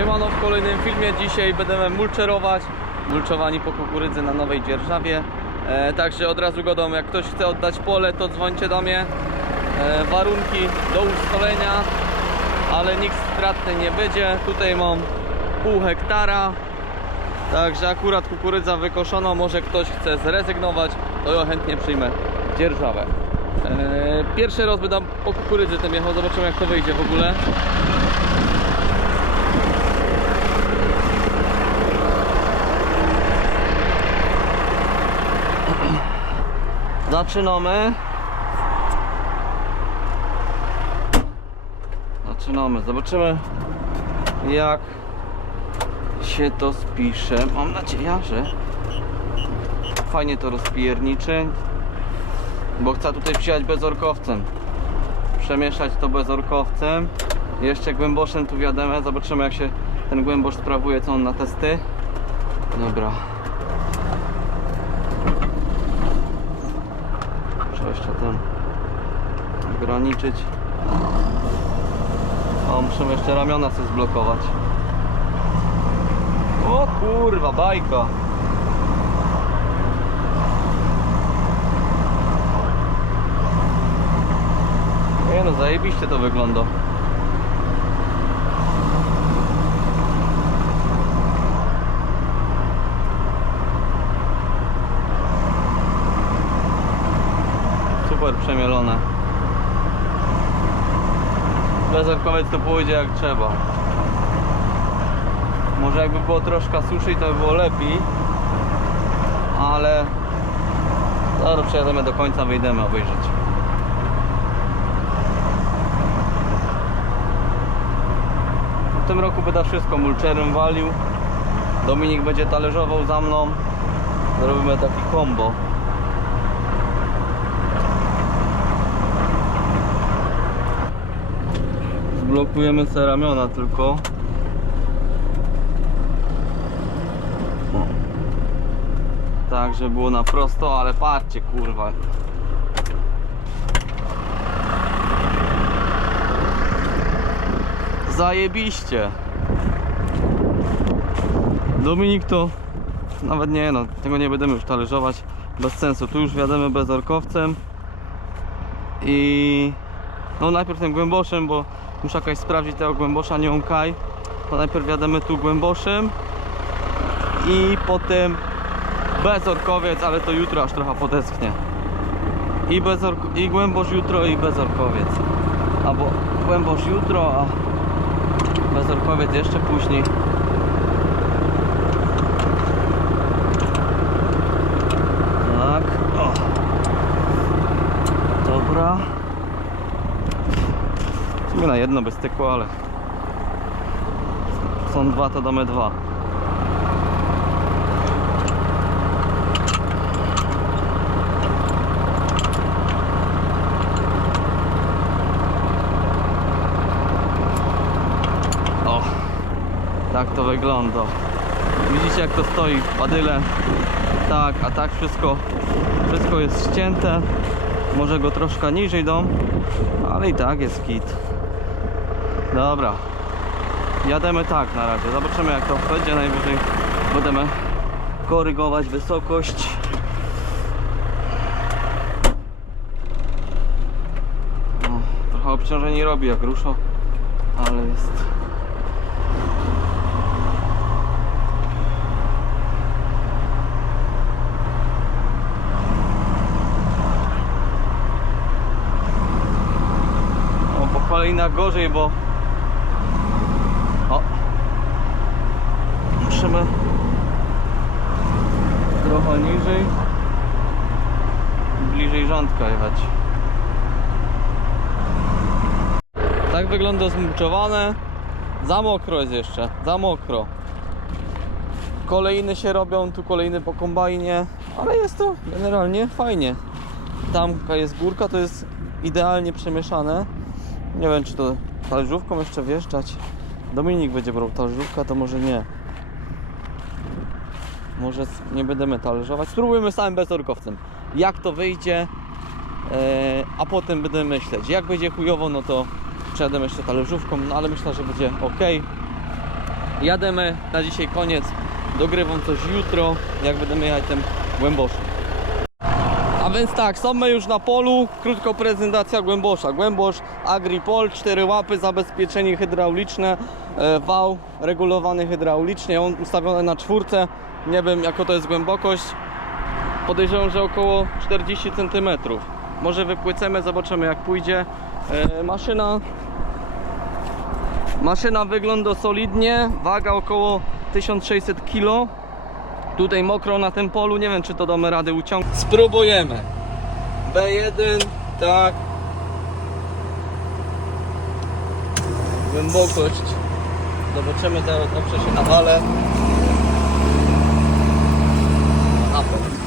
Siemano w kolejnym filmie. Dzisiaj będziemy mulczerować. Mulczowani po kukurydzy na Nowej Dzierżawie. E, także od razu godą, jak ktoś chce oddać pole, to dzwońcie do mnie. E, warunki do ustalenia, ale nikt stratny nie będzie. Tutaj mam pół hektara. Także akurat kukurydza wykoszona, może ktoś chce zrezygnować, to ja chętnie przyjmę dzierżawę. E, pierwszy raz będę po kukurydzy tym jechał, zobaczymy jak to wyjdzie w ogóle. Zaczynamy. Zaczynamy. Zobaczymy jak się to spisze. Mam nadzieję, że fajnie to rozpierniczy. Bo chcę tutaj przyjechać bezorkowcem. Przemieszać to bezorkowcem. Jeszcze głęboszem tu wiadomo. Zobaczymy jak się ten głębosz sprawuje, co on na testy. Dobra. Muszę jeszcze ten ograniczyć. O, muszę jeszcze ramiona sobie zblokować. O kurwa, bajka. Nie no, zajebiście to wygląda. Super przemielone. Bezorkowiec to pójdzie jak trzeba. Może jakby było troszkę suszy, to by było lepiej. Ale... Zaraz przejadziemy do końca, wyjdziemy obejrzeć. W tym roku będę wszystko mulczerem walił. Dominik będzie talerzował za mną. Zrobimy taki combo. Zblokujemy sobie ramiona tylko. Tak, żeby było na prosto, ale patrzcie kurwa. Zajebiście. Dominik to nawet nie no, tego nie będziemy już talerzować. Bez sensu. Tu już wiadomo bezorkowcem. I no najpierw tym głęboszem, bo muszę jakoś sprawdzić tego głębosza, nie ąkaj. To najpierw wiadomo tu głęboszem i potem bezorkowiec, ale to jutro aż trochę podeschnie. I, i głębosz jutro i bezorkowiec. Albo głębosz jutro, a bezorkowiec jeszcze później. Tak, o. Dobra. W sumie na jedno by stykło, ale są dwa, to damy dwa. O, tak to wygląda. Widzicie jak to stoi w padyle. Tak, a tak wszystko, wszystko jest ścięte. Może go troszkę niżej dom, ale i tak jest kit. Dobra. Jademy tak na razie. Zobaczymy jak to będzie. Najwyżej będziemy korygować wysokość. No, trochę obciążenie robi jak ruszo, ale jest. Kolejna gorzej, bo o musimy niżej bliżej rządka jechać. Tak wygląda zmulczowane za mokro jest jeszcze, za mokro. Kolejny się robią, tu kolejny po kombajnie ale jest to generalnie fajnie. Tam jest górka, to jest idealnie przemieszane. Nie wiem czy to talerzówką jeszcze wjeżdżać. Dominik będzie brał talerzówka, to może nie może nie będziemy talerzować spróbujemy samym bezorkowcem jak to wyjdzie e, a potem będę myśleć jak będzie chujowo no to przejadę jeszcze talerzówką no ale myślę, że będzie ok Jademy na dzisiaj koniec. Dogrywam coś jutro, jak będziemy jechać tym głęboszem. A więc tak, są my już na polu. Krótko prezentacja głębosza. Głębosz Agripol, cztery łapy, zabezpieczenie hydrauliczne, e, wał regulowany hydraulicznie, on ustawiony na czwórce. Nie wiem jaka to jest głębokość. Podejrzewam, że około 40 cm. Może wypłycemy, zobaczymy jak pójdzie. E, maszyna Maszyna wygląda solidnie, waga około 1600 kg. Tutaj mokro na tym polu, nie wiem czy to damy rady uciągnąć. Spróbujemy. B1, tak. Głębokość. Zobaczymy teraz, dobrze się nawalę. Na pewno.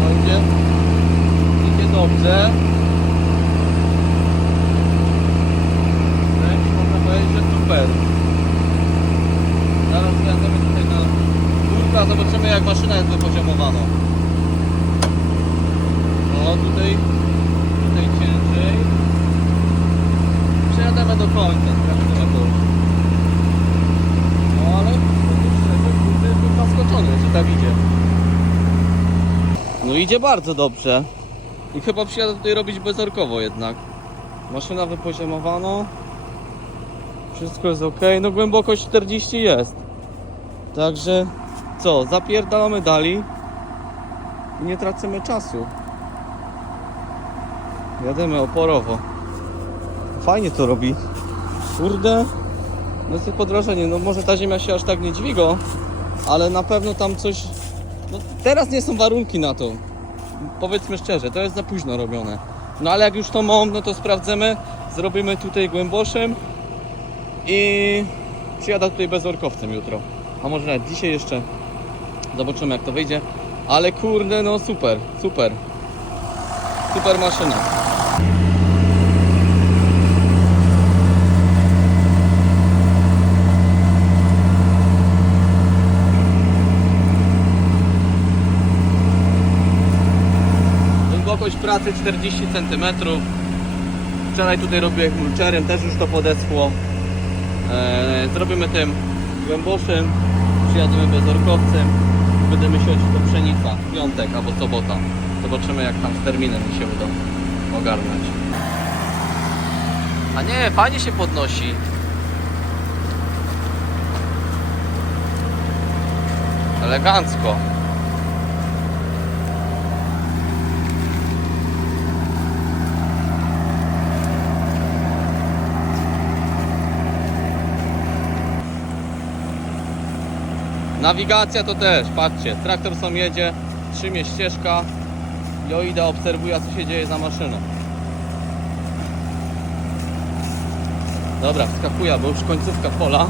No idzie, idzie dobrze. Tak, można powiedzieć, że super. Zaraz wjadę tutaj na górkę, zobaczymy jak maszyna jest wypoziomowana. No tutaj, tutaj ciężej. Przejadamy do końca, sprawdzimy to. No ale kurde, jestem zaskoczony, że tak idzie. No idzie bardzo dobrze. I chyba przyjadę tutaj robić bezorkowo jednak. Maszyna wypoziomowana. Wszystko jest ok. No głębokość 40 jest. Także co, zapierdalamy dalej. I nie tracimy czasu. Jademy oporowo. Fajnie to robi. Kurde. No jest pod wrażeniem. No może ta ziemia się aż tak nie dźwigo, ale na pewno tam coś no, teraz nie są warunki na to. Powiedzmy szczerze, to jest za późno robione. No ale jak już to mam, no to sprawdzimy. Zrobimy tutaj głęboszym i przyjadę tutaj bezorkowcem jutro. A może nawet dzisiaj jeszcze. Zobaczymy jak to wyjdzie. Ale kurde, no super, super. Super maszyna. Głębokość pracy 40 cm. Wczoraj tutaj robiłem mulcherem, też już to podeschło. Eee, zrobimy tym głęboszym, przyjadziemy bezorkowcem. Będziemy siąść do pszenica w piątek albo sobota. Zobaczymy jak tam z terminem mi się uda ogarnąć. A nie, fajnie się podnosi. Elegancko. Nawigacja to też, patrzcie, traktor sam jedzie, trzymie ścieżka, Joida obserwuje co się dzieje za maszyną. Dobra, wskakuję, bo już końcówka pola.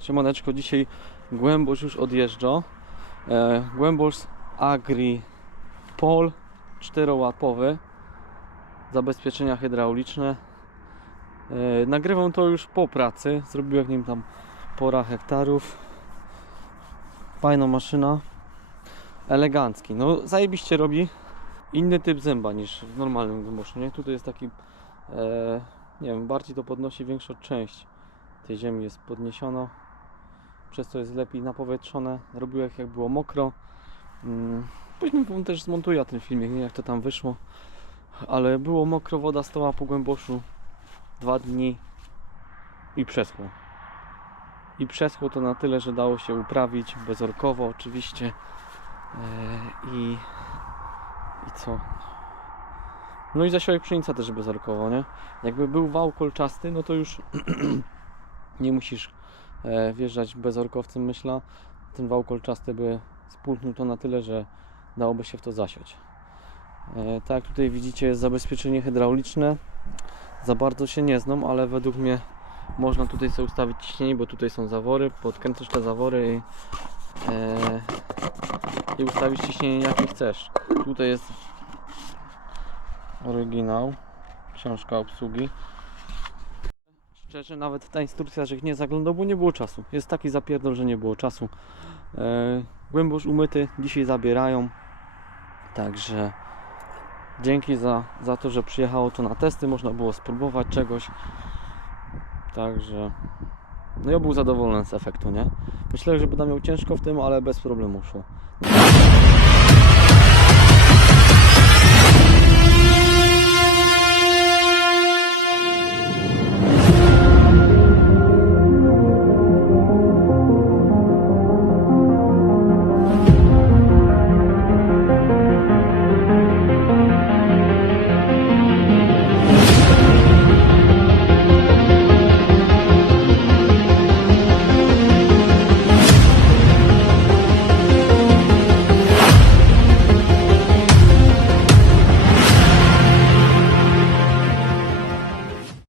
Siemaneczko, dzisiaj Głębosz już odjeżdża. E, Głębosz Agri Pol czterołapowy. Zabezpieczenia hydrauliczne. E, nagrywam to już po pracy. Zrobiłem nim tam pora hektarów. Fajna maszyna. Elegancki. No zajebiście robi. Inny typ zęba niż w normalnym głęboszu, nie? Tutaj jest taki, e, nie wiem, bardziej to podnosi większą część tej ziemi jest podniesiona. Przez to jest lepiej napowietrzone. Robił jak, jak było mokro. Mm, Później wam też zmontuję ten filmik, nie jak to tam wyszło. Ale było mokro, woda stała po głęboszu dwa dni i przeschło. I przeschło to na tyle, że dało się uprawić bezorkowo oczywiście. E, I, I co? No i zasiałek pszenica też bezorkowo, nie? Jakby był wał kolczasty, no to już nie musisz e, wjeżdżać bezorkowcem, myślę. Ten wał kolczasty by spulchnął to na tyle, że dałoby się w to zasiać. E, tak, tutaj widzicie jest zabezpieczenie hydrauliczne. Za bardzo się nie znam, ale według mnie można tutaj sobie ustawić ciśnienie, bo tutaj są zawory, podkręcasz te zawory i, e, i ustawić ciśnienie jakie chcesz. Tutaj jest oryginał, książka obsługi. Szczerze, nawet ta instrukcja, że nie zaglądał, bo nie było czasu. Jest taki zapierdol, że nie było czasu. E, głębosz umyty, dzisiaj zabierają. Także Dzięki za, za to, że przyjechało to na testy, można było spróbować czegoś. Także. No ja był zadowolony z efektu, nie? Myślę, że będę miał ciężko w tym, ale bez problemu szło.